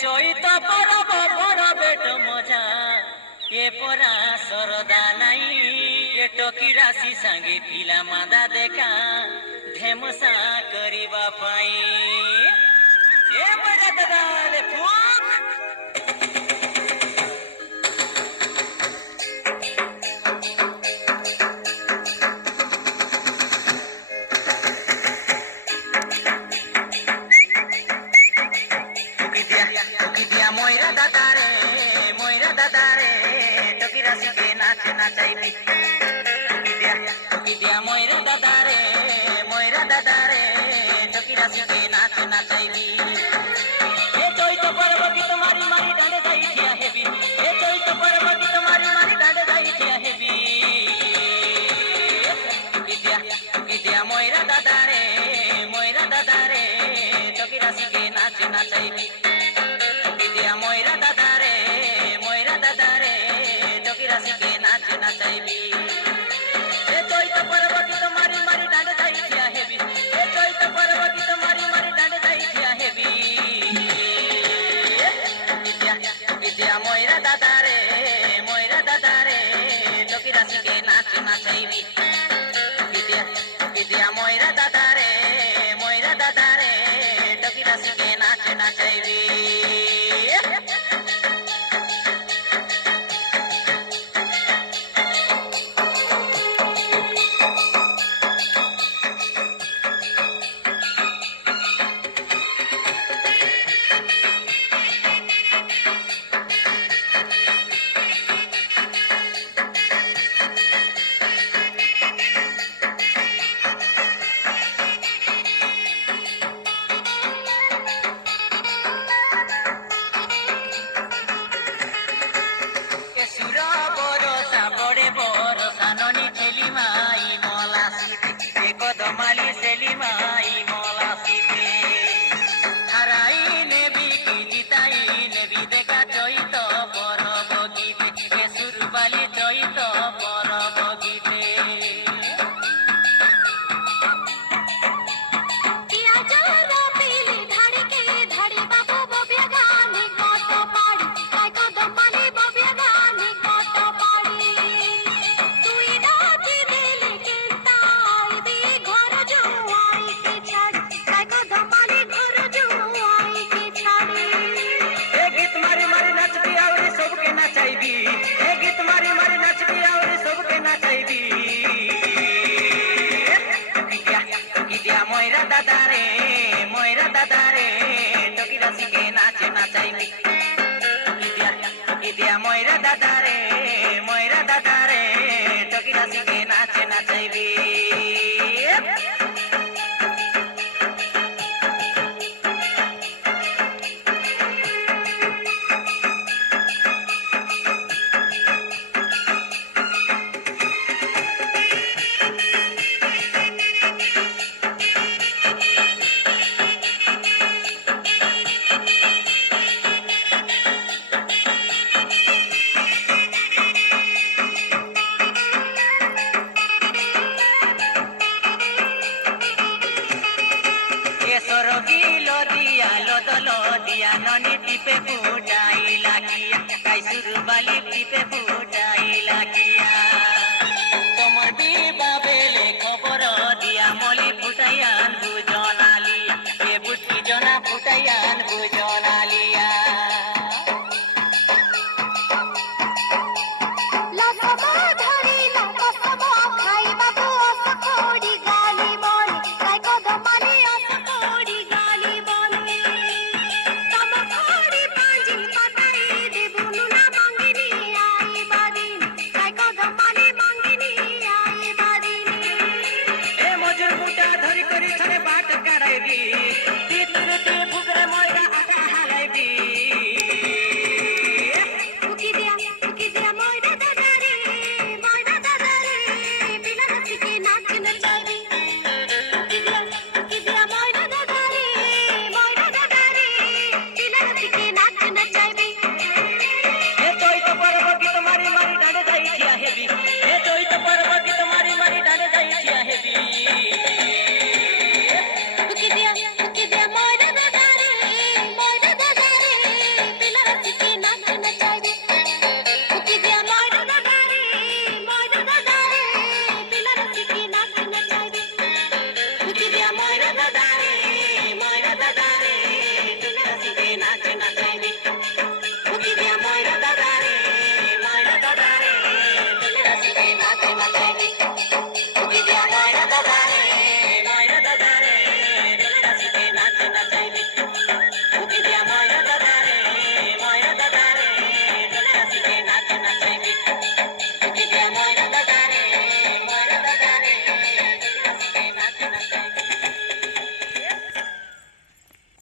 চৈত পরব বড় বেট মজা এ পরা সরদা নাই এ টকি রাশি সাঙ্গে পিলা মাদা দেখা ঢেমসা করিবা পাই এ বড় দাদালে ফুক ময়রা দাদারে টকি রাশিকে নাচ নাচাইবি ময়রা দাদারে টকি রাশিকে নাচ নাচাইবি এ চৈত পর্ব গীত মারি মারি ডাঁডে যাই ঠিয়া হেবি এ চৈত পর্ব গীত মারি মারি ডাঁডে যাই ঠিয়া হেবি টকি দিয়া ময়রা দাদারে টকি রাশিকে নাচ নাচাইবি ময়রা দাদারে টকি রাশিকে নাচ নাচাইবি এ চৈত পর্ব গীত মারি মারি ডাঁডে যাই ঠিয়া হেবি এ চৈত পর্ব গীত মারি মারি ডাঁডে যাই ঠিয়া হেবি ময়রা দাদারে টকি রাশিকে নাচ নাচাইবি ময়রা দাদারে টকি রাশিকে নাচ নাচাইবি কদমালি সেলিমাই মলাসিতে হারাই নেবি কি জিতাই নেবি দেখা চৈত পরব গীতে সুরবালি চৈত পরব গীতে ময়রা দাদারে টকি রাশিকে নাচ নাচাইবি ময়রা দাদারে টকি রাশিকে নাচ নাচাইবি দিয়া ননি টিপে ফুটাই লাগিয়া কাই সুরবালি টিপে